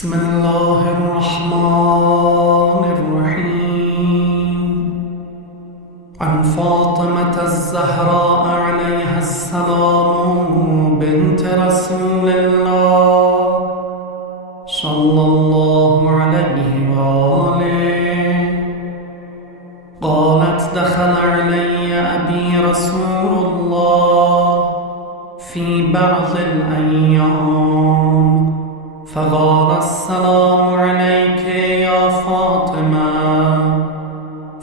بسم الله الرحمن الرحيم. عن فاطمة الزهراء عليها السلام بنت رسول الله صلى الله عليه وآله قالت: دخل علي أبي رسول الله في بعض الأيام فقال: السلام عليك يا فاطمة.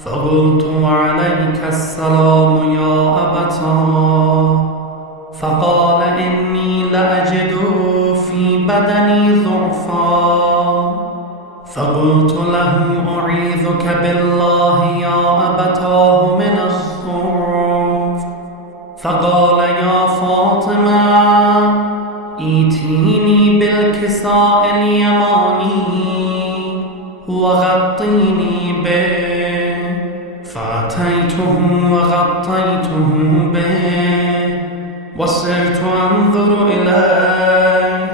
فقلت: وعليك السلام يا أبتاه. فقال: إني لأجد في بدني ضعفا. فقلت له: أعيذك بالله يا أبتاه من الضعف. فقال: يا فاطمة، ائتيني بالكساء اليماني وغطيني به. فأتيته وغطيته به وصرت أنظر إليه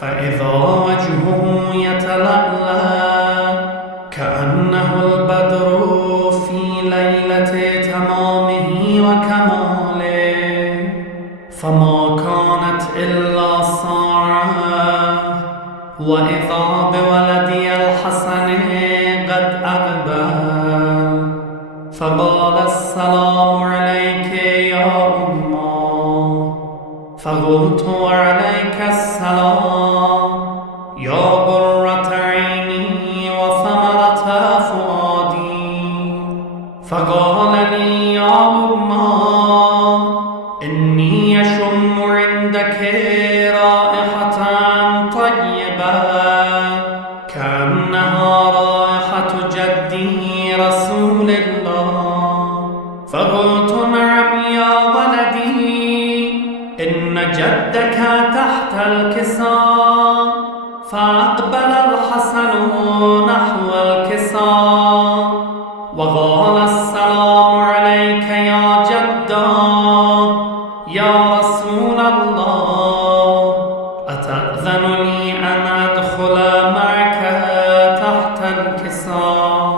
فإذا وجهه يتلألأ كأنه البدر في ليلة تمامه وكماله، فما كانت إلا ساعة وإذا بولدي الحسن قد أقبل. فقال: السلام عليك يا أمه. فقلت: وعليك السلام يا قرة عيني وثمرة فؤادي. فقال لي: يا أمه، إني يشم عندك رائحة طيبة كأنها رائحة جدي رسول الله. فقلت: نعم يا ولدي، إن جدك تحت الكساء. فأقبل الحسن نحو الكساء وقال: السلام عليك يا جدا يا رسول الله، أتأذن لي أن أدخل معك تحت الكساء؟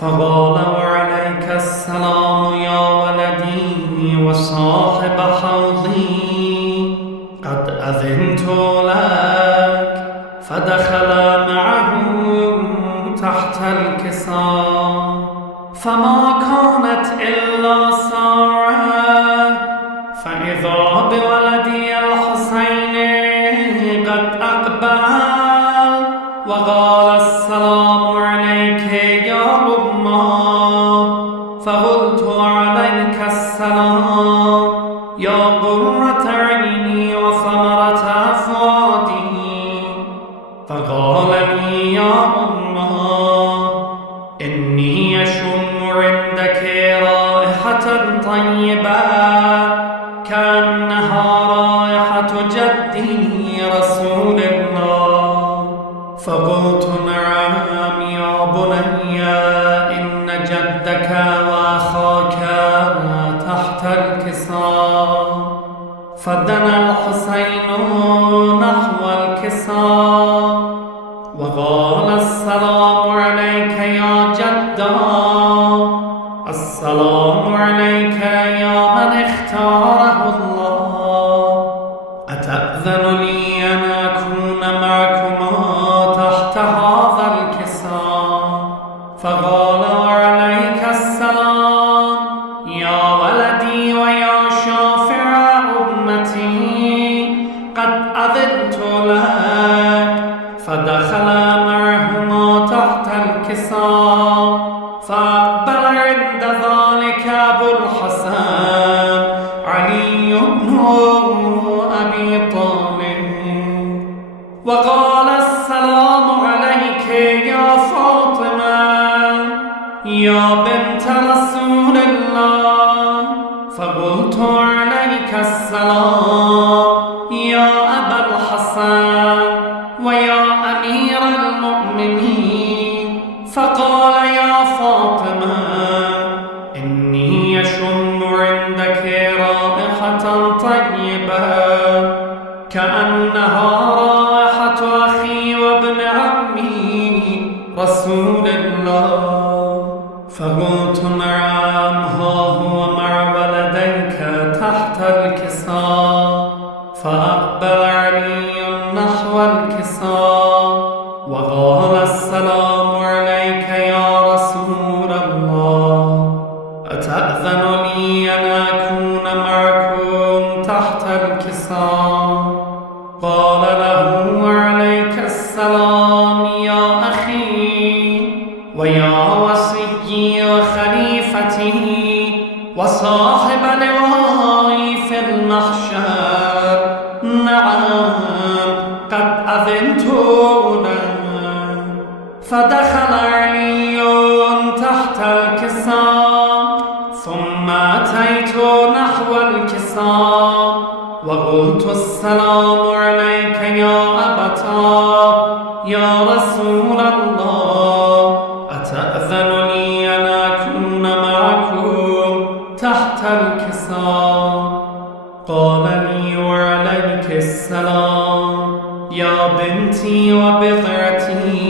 فقال: وعليك السلام يا ولدي وصاحب حوضي، قد أذنت لك. فدخل معه تحت الكساء فما كانت إلا ساعة فإذا بولدي الحسين قد أقبل وقال: السلام عليك يا أمه. فقلت: وعليك السلام يا قرة عيني وثمرة فؤادي. فقال لي: يا أمه، إني يشم عندك رائحة طيبة كأنها رائحة جدي رسول الله. فقلت: نعم يا بني، إن جدك وأخاك تحت الكساء. فدنا الحسين نحو الكساء وقال: السلام عليك يا جدا. السلام عليك يا من اختاره الله. أتأذن لي أن أكون معكما تحت هذا الكساء؟ فقال: وعليك السلام يا ولدي ويا شافع أمتي، قد أذنت لك. فدخل معهما تحت الكساء فأقبل عند ذلك أبو الحسن علي بن أبي طالب وقال: السلام عليك يا فاطمة يا بنت رسول الله. فقلت: عليك السلام يا أبا الحسن ويا أمير المؤمنين. فقال: يا فاطمة، إني يشم عندك رائحة طيبة كأنها رائحة أخي وابن عمي رسول الله. فقلت نعم، ها هو مع ولديك تحت الكساء. فأقبل علي نحو الكساء وقال السلام عليك يا رسول الله، أتأذن لي أن أكون معكم تحت الكساء؟ قال له وعليك السلام يا أخي ويا وصيي وخليفتي وصاحب لوائي في المحشر، نعم قد أذنت له. فدخل علي تحت الكساء، ثم أتيت نحو الكساء وقلت السلام عليك يا أبتاه يا رسول الله، أتأذن لي أن أكون معكم تحت الكساء؟ قال لي وعليك السلام يا بنتي وبضعتي،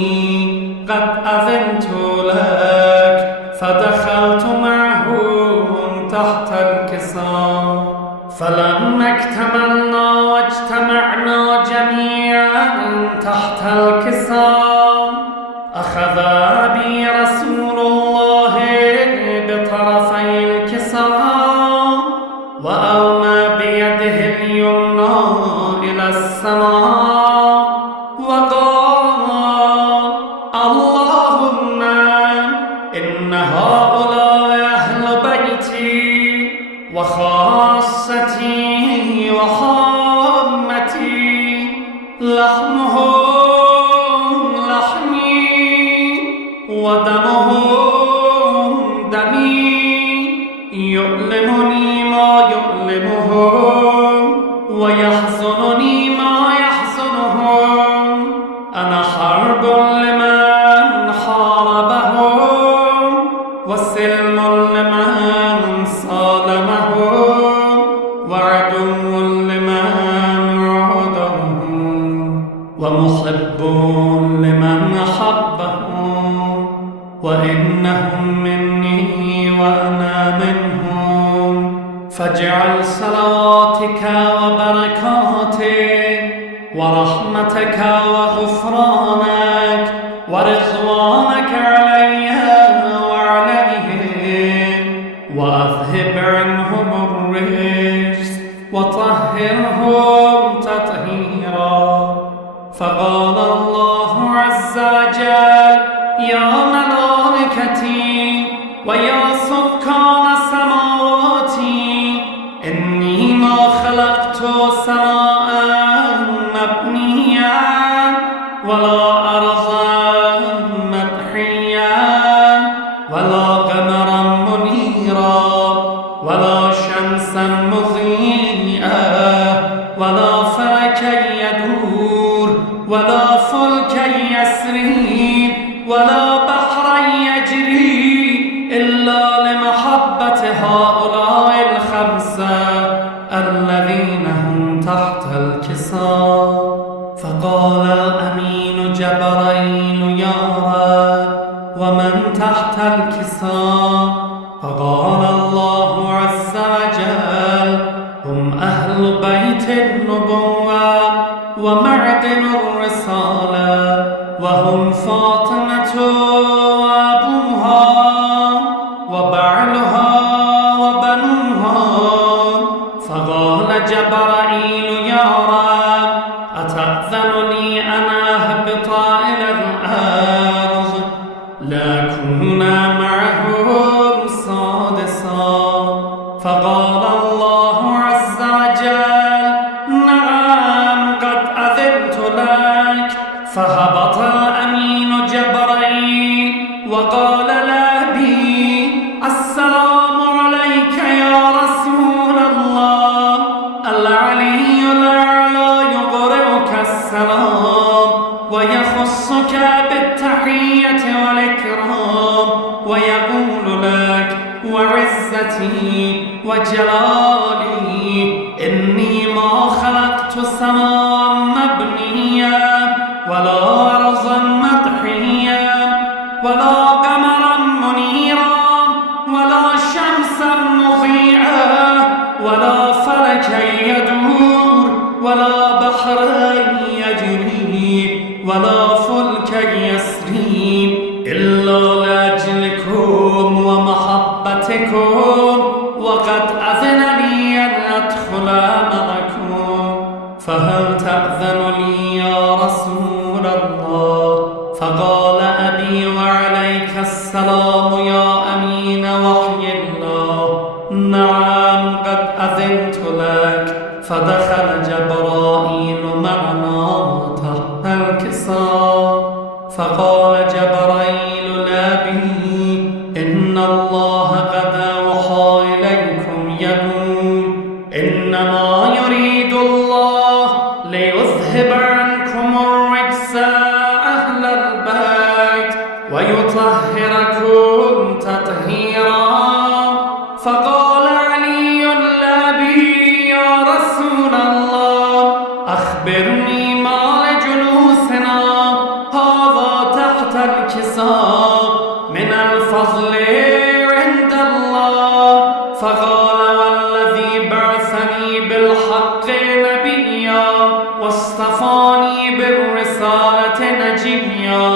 قد أذنت لك. فدخلت معهم تحت الكساء، فلما اكتملنا واجتمعنا جميعا تحت الكساء، أخذ بي رسول الله بطرفي الكساء وأومى بيده اليمنى إلى السماء وقال اللهم إن هؤلاء أهل بيتي وخاصتي وحامتي، لحمهم لحمي ودمهم دمي، يؤلمني ما يؤلمهم ويحزنني ما يحزنهم. أنا حرب لمن حاربهم وسلم لمن صالمهم وعدو لمن عادهم ومحب لمن أحبهم، وإنهم مني وأنا منهم. فاجعل صلواتك وبركاتك ورحمتك وغفرانك ورضوانك علي وعليهم، وأذهب عنهم الرجس وطهرهم تطهيرا. فقال الله عز وجل يا ملائكتي ويا سكان سماواتي، إني ما خلقت سماء مبنيا ولا أرضا مدحيا ولا قمرا منيرا ولا شمسا مضيئا ولا فلكا يدور ولا فلكا يسري ولا بحرا يجري إلا لمحبة هؤلاء الخمسة الذين هم تحت الكساء. فقال الأمين جبريل يا رب ومن تحت الكساء؟ فقال الله عز وجل هم أهل بيت النبوة ومعدن الرسالة، وهم فاطمة وأبوها وبعلها وبنوها. فقال جبرائيل يا رب أتأذن لي أن أهبط إلى الأرض لأكون معهم سادسا؟ فقال الله عز وجل نعم قد أذنت لك. فهبط الأمين جبرائيل وقال لأبي السلام عليك يا رسول الله، العلي الأعلى يقرئك السلام ويخصك بالتحية والإكرام ويقول لك وعزتي وجلالي إني ما خلقت سماء مبنية ولا ولا فلك يسري إلا لأجلكم ومحبتكم وقد أذن لي أن أدخل معكم فهل تأذن لي يا رسول الله؟ فقال أبي وعليك السلام يا أمين وحي الله نعم قد أذنت لك. فدخل جبرائيل معنا تحت الكساء فقال جبرائيل لأبي إن الله قد أوحى إليكم يقول إنما يريد الله ليذهب عنكم الرجس أهل البيت ويطهركم تطهيرا. فقال علي لأبي يا رسول الله أخبرني ما لجلوسنا هذا تحت الكساء من الفضل عند الله. فقال والذي بعثني بالحق نبيا واصطفاني بالرسالة نجيا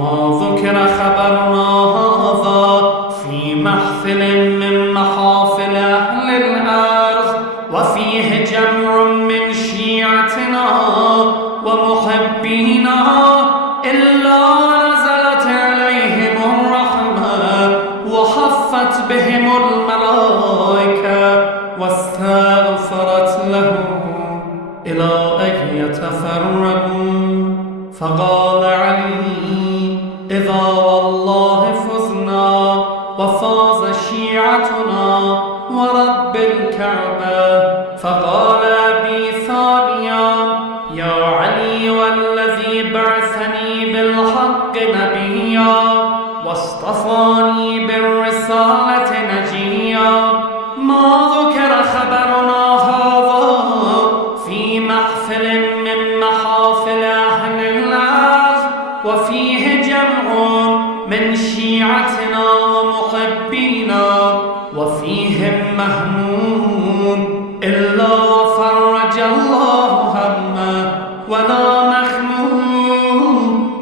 ما ذكر خبرنا هذا في محفل من محافل أهل الأرض وفيه جمع من شيعتنا ومحبينا إلا نزلت عليهم الرحمة وحفت بهم الملائكة واستغفرت لهم إلى أن يتفرقوا. فقال علي إذا والله فزنا وفاز شيعتنا ورب الكعبة. فقال أبي ثانيا يا علي والذي بعثني بالحق نبيا واصطفاني بالرسالة نجيا ما ذكر خبرنا هذا في محفل من محافل أهل الأرض وفيه جمع من شيعتنا ومحبينا وفيهم مهموم إلا فرج الله همه ولا مخموم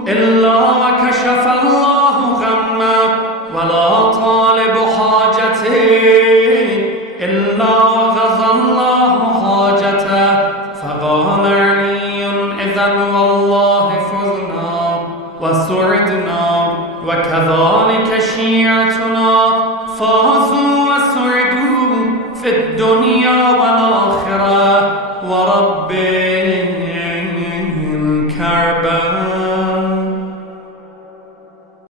إلا وكشف الله غمه ولا طالب حاجته إلا وغضى الله حاجته. فقال علي إذن والله فزنا وسعدنا وكذلك شيعتنا فازوا وسعدوا في الدنيا والآخرة